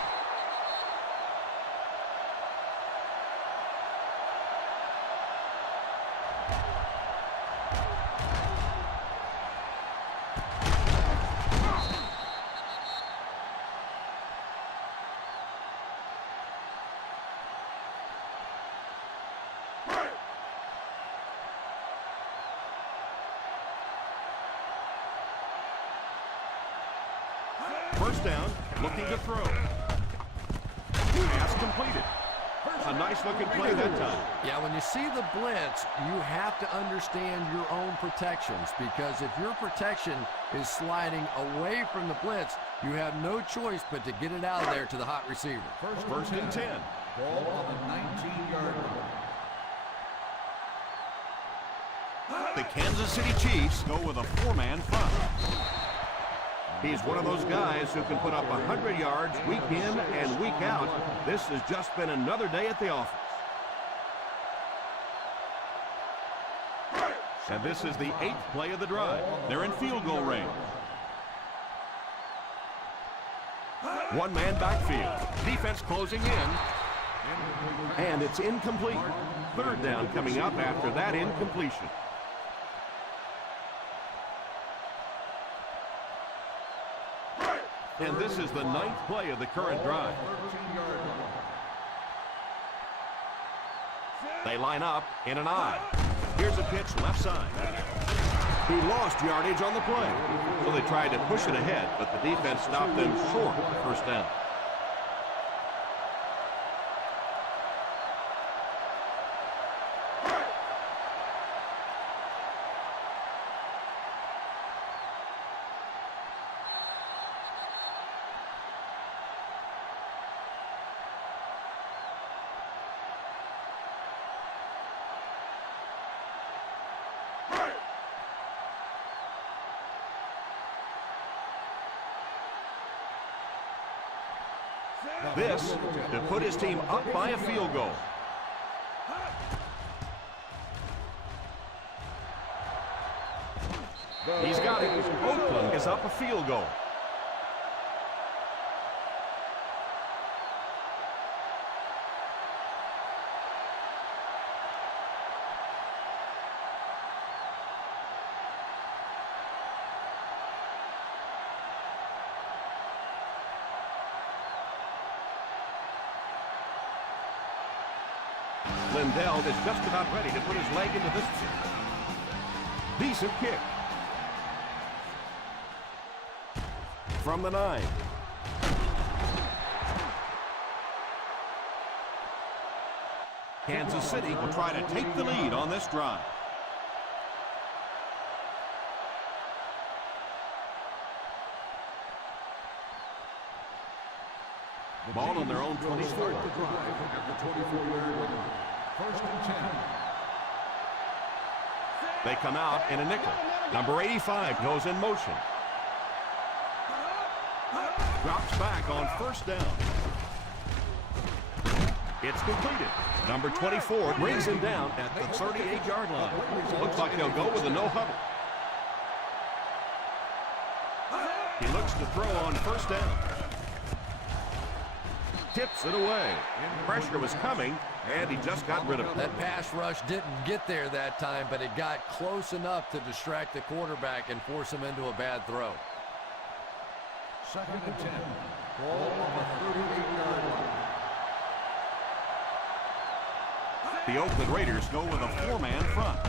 First down, looking to throw. Pass completed. A nice looking play that time. Yeah, when you see the blitz, you have to understand your own protections, because if your protection is sliding away from the blitz, you have no choice but to get it out of there to the hot receiver. First and 10. Ball on the 19-yard line. The Kansas City Chiefs go with a 4-man front. He's one of those guys who can put up 100 yards week in and week out. This has just been another day at the office. And this is the 8th play of the drive. They're in field goal range. One-man backfield. Defense closing in. And it's incomplete. Third down coming up after that incompletion. And this is the 9th play of the current drive. They line up in an I. Here's a pitch left side. He lost yardage on the play. So they tried to push it ahead, but the defense stopped them short of first down. This to put his team up by a field goal. He's got it. Oakland is up a field goal. Lindell is just about ready to put his leg into this. Decent kick. From the 9. Kansas City will try to take the lead on this drive. Ball on their own 24. Start the drive at the 24-yard line. First and 10. They come out in a nickel. Number 85 goes in motion. Drops back on first down. It's completed. Number 24 brings him down at the 38-yard line. Looks like they'll go with a no huddle. He looks to throw on first down. Tips it away. Pressure was coming, and he just got rid of it. That pass rush didn't get there that time, but it got close enough to distract the quarterback and force him into a bad throw. Second and 10. Ball on the 38-yard line. The Oakland Raiders go with a 4-man front.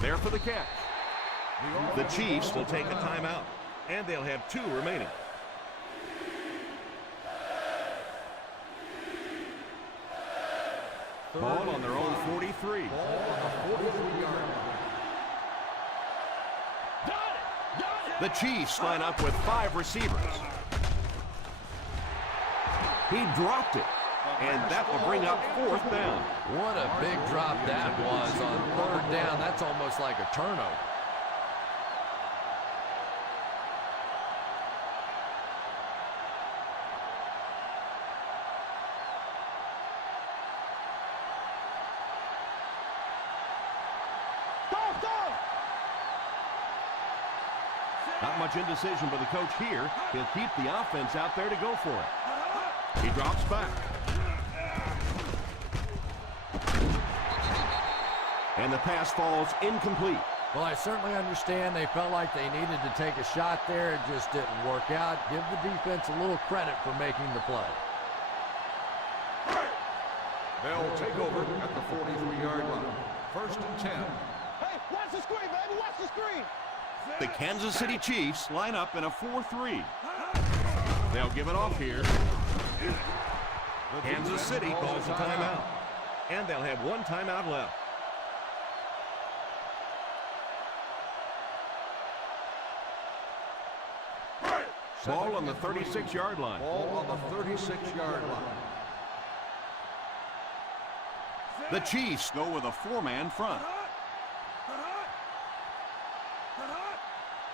There for the catch. The Chiefs will take a timeout, and they'll have 2 remaining. Ball on their own 43. Ball on the 43-yard line. The Chiefs line up with 5 receivers. He dropped it, and that will bring up 4th down. What a big drop that was on 3rd down. That's almost like a turnover. Not much indecision by the coach here. He'll keep the offense out there to go for it. He drops back. And the pass falls incomplete. Well, I certainly understand they felt like they needed to take a shot there. It just didn't work out. Give the defense a little credit for making the play. They'll take over at the 43-yard line. First and 10. Hey, watch the screen, baby. Watch the screen. The Kansas City Chiefs line up in a 4-3. They'll give it off here. Kansas City calls a timeout. And they'll have 1 timeout left. Ball on the 36-yard line. Ball on the 36-yard line. The Chiefs go with a 4-man front.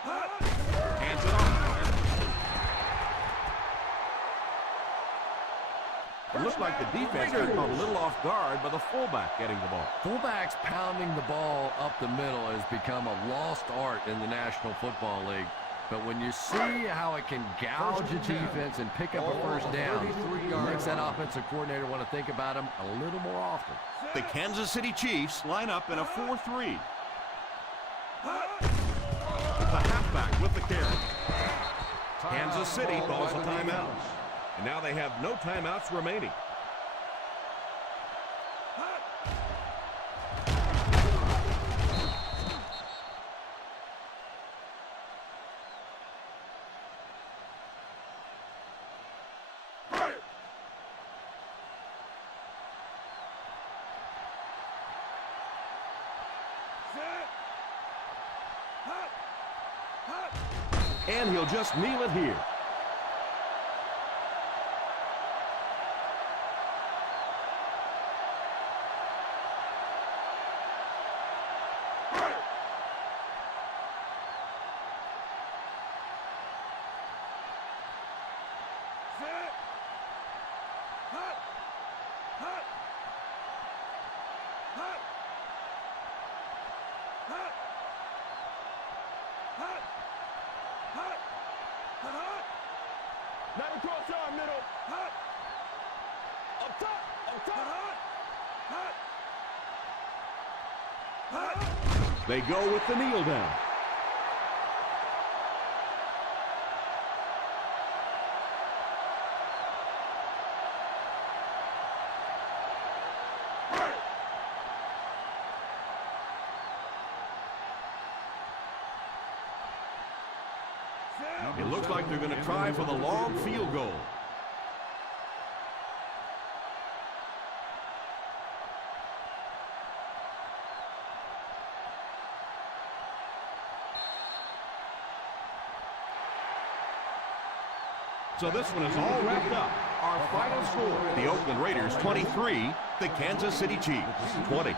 Hands it off. It looked like the defense got caught a little off guard by the fullback getting the ball. Fullbacks pounding the ball up the middle has become a lost art in the National Football League. But when you see how it can gouge a defense and pick up a first down, it makes that offensive coordinator want to think about him a little more often. The Kansas City Chiefs line up in a 4-3. The halfback with the carry. Kansas City calls a timeout. And now they have no timeouts remaining. And he'll just kneel it here. Now the crosshair middle. Up top. They go with the kneel down. It looks like they're going to try for the long field goal. So this one is all wrapped up. Our final score, the Oakland Raiders 23, the Kansas City Chiefs 20.